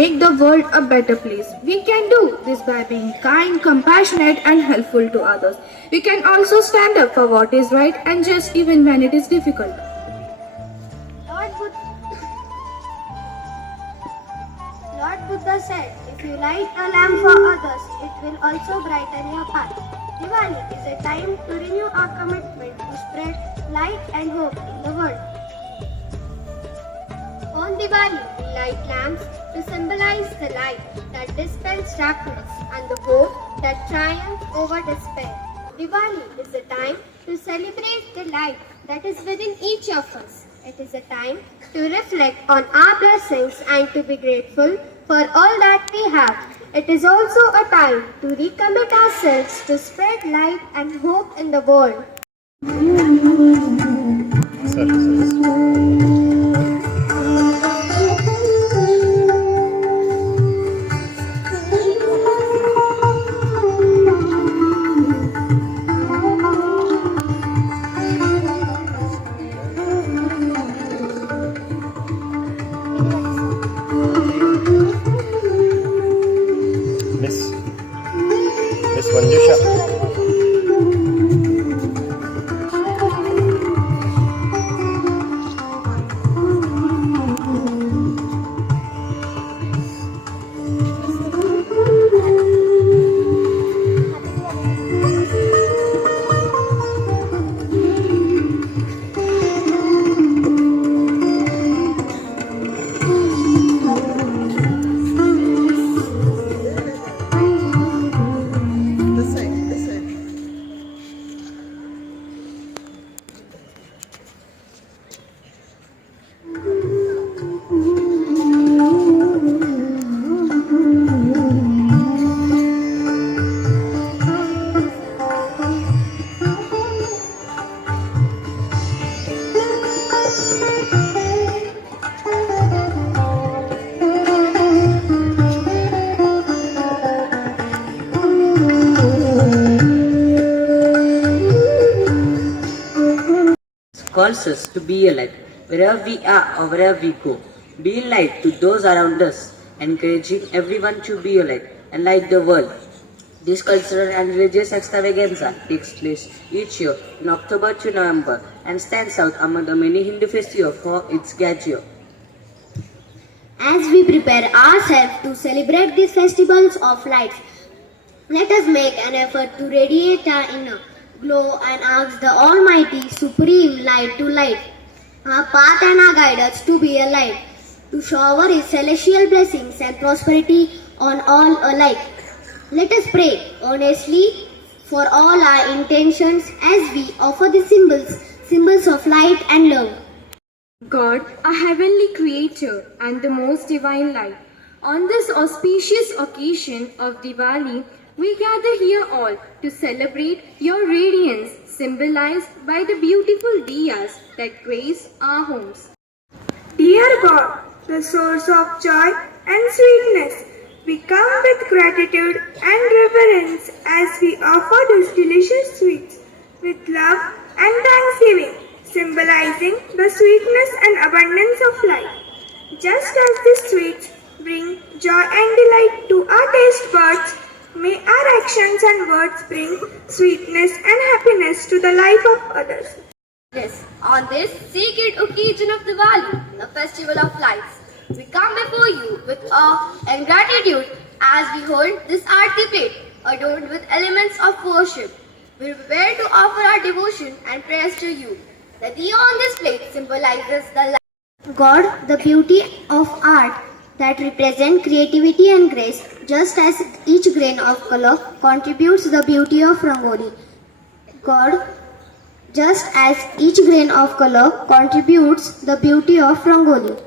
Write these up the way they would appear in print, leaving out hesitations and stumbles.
make the world a better place. We can do this by being kind, compassionate, and helpful to others. We can also stand up for what is right and just even when it is difficult. Lord Buddha, Lord Buddha said, if you light a lamp for others, it will also brighten your path. Diwali is a time to renew our commitment to spread light and hope in the world. On Diwali, we light lamps to symbolize the light that dispels darkness and the hope that triumphs over despair. Diwali is a time to celebrate the light that is within each of us. It is a time to reflect on our blessings and to be grateful for all that we have. It is also a time to recommit ourselves to spread light and hope in the world. Miss Manjusha. Calls us to be a light wherever we are or wherever we go. Be a light to those around us, encouraging everyone to be a light and light the world. This cultural and religious extravaganza takes place each year in October to November and stands out among the many Hindu festivals for its grandeur. As we prepare ourselves to celebrate these festivals of lights, let us make an effort to radiate our inner glow and ask the Almighty Supreme Light to light our path and our guidance to be a light, to shower His celestial blessings and prosperity on all alike. Let us pray earnestly for all our intentions as we offer the symbols of light and love. God, a heavenly creator and the most divine light, on this auspicious occasion of Diwali, we gather here all to celebrate your radiance symbolized by the beautiful diyas that grace our homes. Dear God, the source of joy and sweetness, we come with gratitude and reverence as we offer these delicious sweets with love and thanksgiving, symbolizing the sweetness and abundance of life. Just as these sweets bring joy and delight to our taste buds, may our actions and words bring sweetness and happiness to the life of others. Yes, on this sacred occasion of Diwali, the festival of lights, we come before you with awe and gratitude as we hold this aarti plate adorned with elements of worship. We prepare to offer our devotion and prayers to you. The diya on this plate symbolizes the light. God, the beauty of art that represent creativity and grace, just as each grain of color contributes the beauty of Rangoli. God, just as each grain of color contributes the beauty of Rangoli.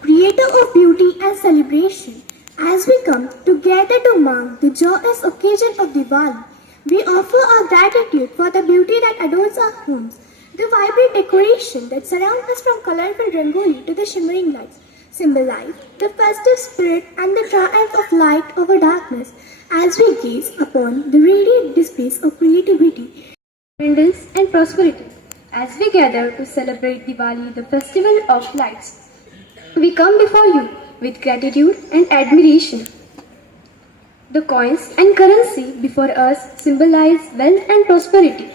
Creator of beauty and celebration, as we come together to mark the joyous occasion of Diwali, we offer our gratitude for the beauty that adorns our homes, the vibrant decoration that surrounds us from colorful rangoli to the shimmering lights, symbolize the festive spirit and the triumph of light over darkness as we gaze upon the radiant displays of creativity, Abundance and prosperity. As we gather to celebrate Diwali, the festival of lights, we come before you with gratitude and admiration. The coins and currency before us symbolize wealth and prosperity.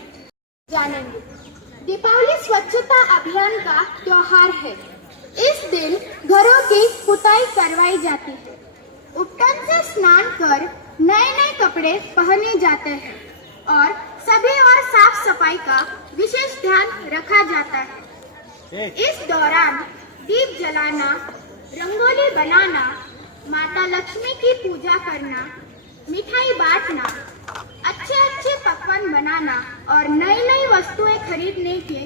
जानेंगे। दीपावली स्वच्छता अभियान का त्योहार है। इस दिन घरों की पुताई करवाई जाती है। उपटन से स्नान कर नए नए कपड़े पहने जाते हैं और सभी और साफ सफाई का विशेष ध्यान रखा जाता है। इस दौरान दीप जलाना, रंगोली बनाना, माता लक्ष्मी की पूजा करना, मिठाई बांटना, अच्छे अच्छे पकवान बनाना और नई नई वस्तुएं खरीदने के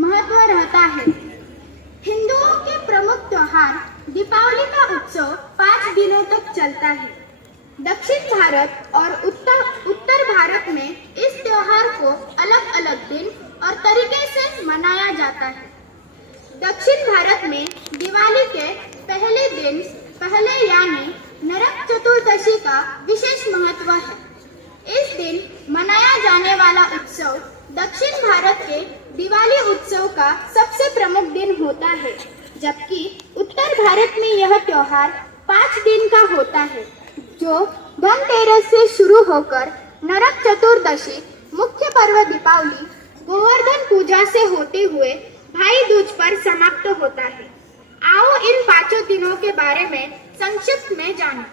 महत्व रहता है। हिंदुओं के प्रमुख त्योहार दीपावली का उत्सव 5 दिनों तक चलता है। दक्षिण भारत और उत्तर भारत में इस त्योहार को अलग अलग दिन और तरीके से मनाया जाता है। दक्षिण भारत में दिवाली के पहले दिन यानी नरक चतुर्दशी का विशेष महत्व है। इस दिन मनाया जाने वाला उत्सव दक्षिण भारत के दिवाली उत्सव का सबसे प्रमुख दिन होता है, जबकि उत्तर भारत में यह त्योहार 5 दिन का होता है, जो धनतेरस से शुरू होकर नरक चतुर्दशी, मुख्य पर्व दीपावली, गोवर्धन पूजा से होते हुए भाई दूज पर समाप्त होता है। आओ इन 5 दिनों के बारे में संक्षिप्त में जानें।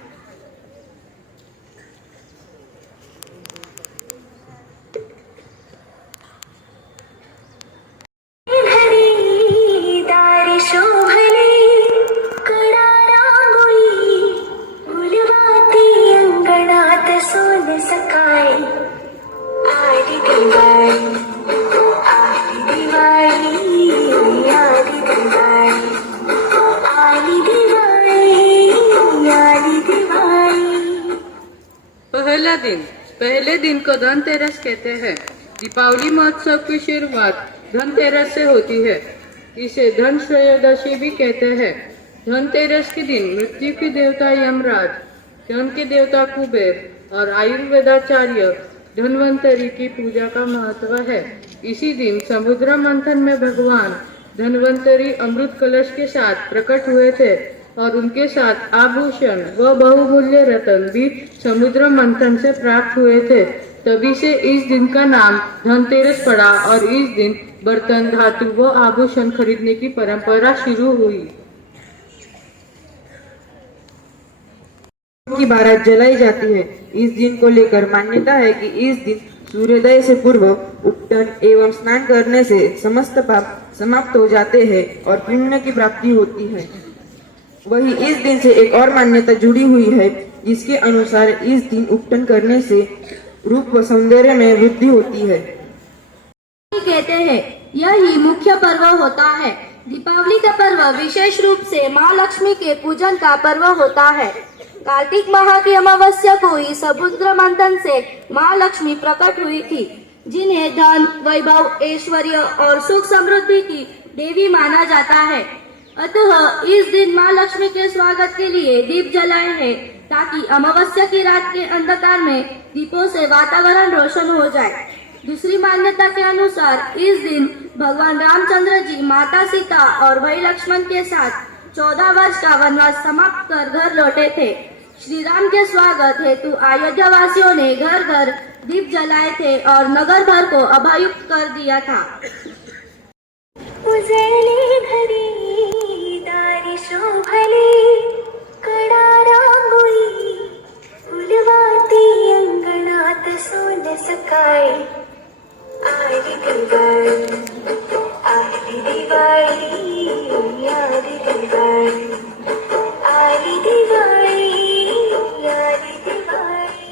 पहले दिन को धनतेरस कहते हैं। दीपावली महोत्सव की शुरुआत धनतेरस से होती है। इसे धन त्रयोदशी भी कहते हैं। धनतेरस के दिन मृत्यु के देवता यमराज, धन के देवता कुबेर और आयुर्वेदाचार्य धन्वंतरी की पूजा का महत्व है। इसी दिन समुद्र मंथन में भगवान धन्वंतरी अमृत कलश के साथ प्रकट हुए थे और उनके साथ आभूषण व बहुमूल्य रत्न भी समुद्र मंथन से प्राप्त हुए थे। तभी से इस दिन का नाम धनतेरस पड़ा और इस दिन बर्तन, धातु व आभूषण खरीदने की परंपरा शुरू हुई। की बारात जलाई जाती है। इस दिन को लेकर मान्यता है कि इस दिन सूर्योदय से पूर्व उपटन एवं स्नान करने से समस्त पाप समाप्त हो जाते हैं और पुण्य की प्राप्ति होती है। वही इस दिन से एक और मान्यता जुड़ी हुई है, जिसके अनुसार इस दिन उपटन करने से रूप व सौंदर्य में वृद्धि होती है। कहते हैं यही मुख्य पर्व होता है। दीपावली का पर्व विशेष रूप से माँ लक्ष्मी के पूजन का पर्व होता है। कार्तिक माह की अमावस्या को ही समुद्र मंथन से माँ लक्ष्मी प्रकट हुई थी, जिन्हें धन, वैभव, ऐश्वर्य और सुख समृद्धि की देवी माना जाता है। अतः इस दिन माँ लक्ष्मी के स्वागत के लिए दीप जलाए हैं, ताकि अमावस्या की रात के अंधकार में दीपों से वातावरण रोशन हो जाए। दूसरी मान्यता के अनुसार इस दिन भगवान रामचंद्र जी माता सीता और भाई लक्ष्मण के साथ 14 वर्ष का वनवास समाप्त कर घर लौटे थे। श्री राम के स्वागत हेतु अयोध्या वासियों ने घर घर दीप जलाए थे और नगर भर को अभायुक्त कर दिया था। उजळली घरी दारी शोभली, कडा रांगोळी फुलवाती अंगणात सोन सकाळी। आली दिवाळी, आली दिवाळी, आली दिवाळी, आली दिवाळी, आली दिवाळी।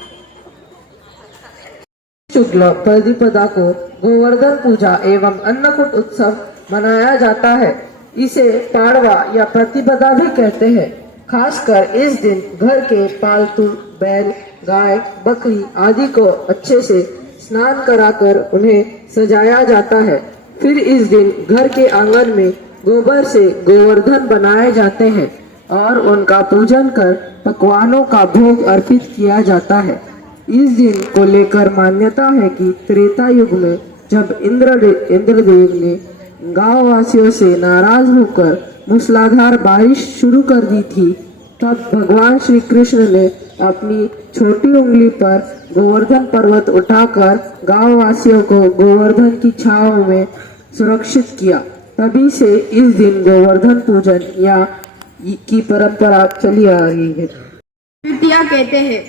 शुक्ल प्रतिपदा को गोवर्धन पूजा एवं अन्नकूट उत्सव मनाया जाता है। इसे पाड़वा या प्रतिपदा भी कहते हैं। खासकर इस दिन घर के पालतू बैल, गाय, बकरी आदि को अच्छे से स्नान कराकर उन्हें सजाया जाता है। फिर इस दिन घर के आंगन में गोबर से गोवर्धन बनाए जाते हैं और उनका पूजन कर पकवानों का भोग अर्पित किया जाता है। इस दिन को लेकर मान्यता है कि त्रेता युग में जब इंद्रदेव ने गांव वासियों से नाराज होकर मूसलाधार बारिश शुरू कर दी थी, तब भगवान श्री कृष्ण ने अपनी छोटी उंगली पर गोवर्धन पर्वत उठाकर गांव वासियों को गोवर्धन की छांव में सुरक्षित किया। तभी से इस दिन गोवर्धन पूजन या की परंपरा चली आ रही है। तृतीया कहते हैं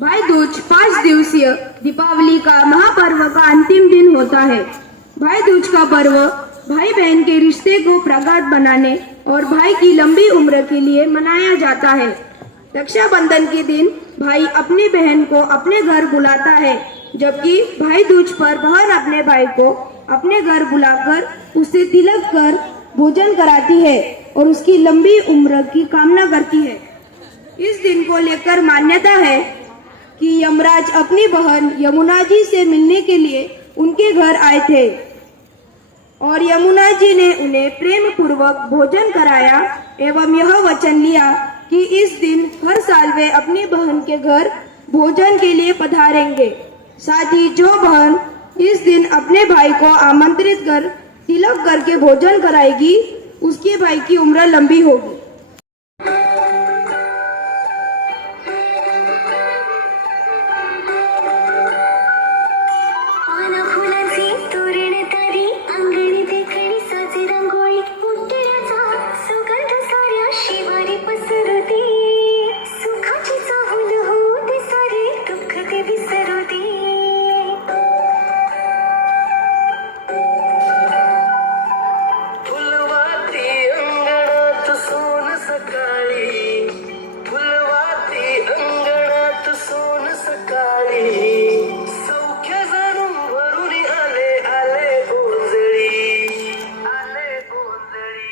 भाई दूज 5 दिवसीय दीपावली का महापर्व का अंतिम दिन होता है। भाई दूज का पर्व भाई बहन के रिश्ते को प्रगाढ़ बनाने और भाई की लंबी उम्र के लिए मनाया जाता है। रक्षाबंधन के दिन भाई अपनी बहन को अपने घर बुलाता है, जबकि भाई दूज पर बहन अपने भाई को अपने घर बुलाकर उसे तिलक कर भोजन कराती है और उसकी लंबी उम्र की कामना करती है। इस दिन को लेकर मान्यता है कि यमराज अपनी बहन यमुना जी से मिलने के लिए उनके घर आए थे और यमुना जी ने उन्हें प्रेम पूर्वक भोजन कराया एवं यह वचन लिया कि इस दिन हर साल वे अपनी बहन के घर भोजन के लिए पधारेंगे। साथ ही जो बहन इस दिन अपने भाई को आमंत्रित कर तिलक करके भोजन कराएगी उसके भाई की उम्र लंबी होगी। पाना फुलांची तोरण तारी अंगणी देखणी साजे रांगोळी उंटण्याचा सुगंध साऱ्या शिवारी पसरते सुखाची चाहूल होते सारे दुःख ते विसरते फुलवाती अंगणात सोन सकाळी फुलवाती अंगणात सोन सकाळी सौख्य जाणून भरून आले आले गोंधळी आले गोंधळी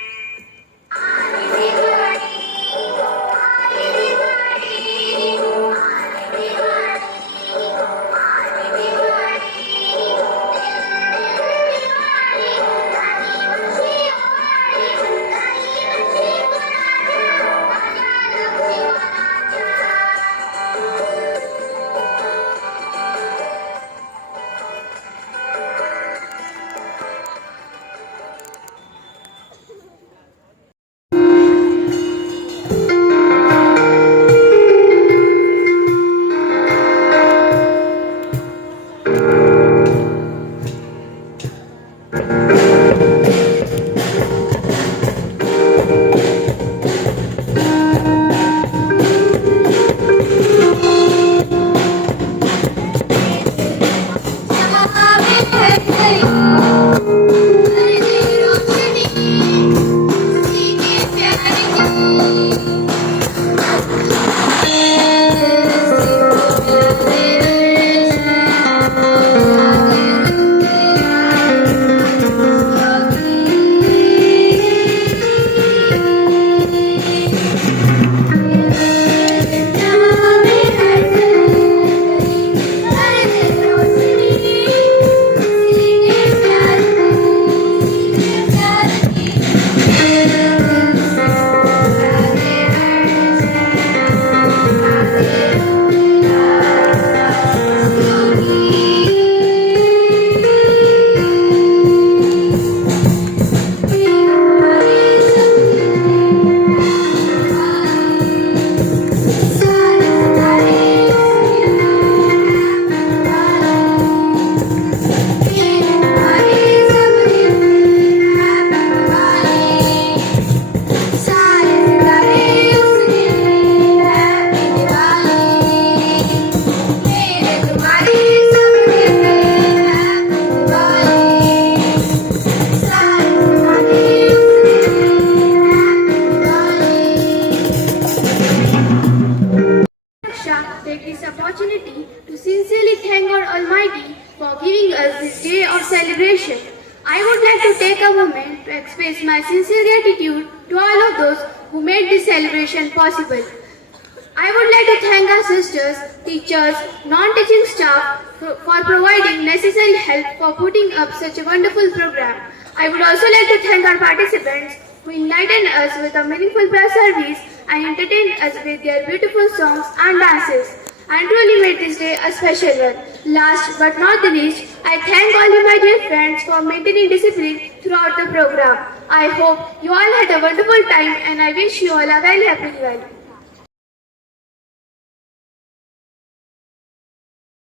Take this opportunity to sincerely thank God Almighty for giving us this day of celebration. I would like to take a moment to express my sincere gratitude to all of those who made this celebration possible. I would like to thank our sisters, teachers, non-teaching staff for providing necessary help for putting up such a wonderful program. I would also like to thank our participants who enlightened us with a meaningful prayer service and entertained us with their beautiful songs and dances, and truly made this day a special one. Last but not the least, I thank all you my dear friends for maintaining discipline throughout the program. I hope you all had a wonderful time and I wish you all a very happy Diwali.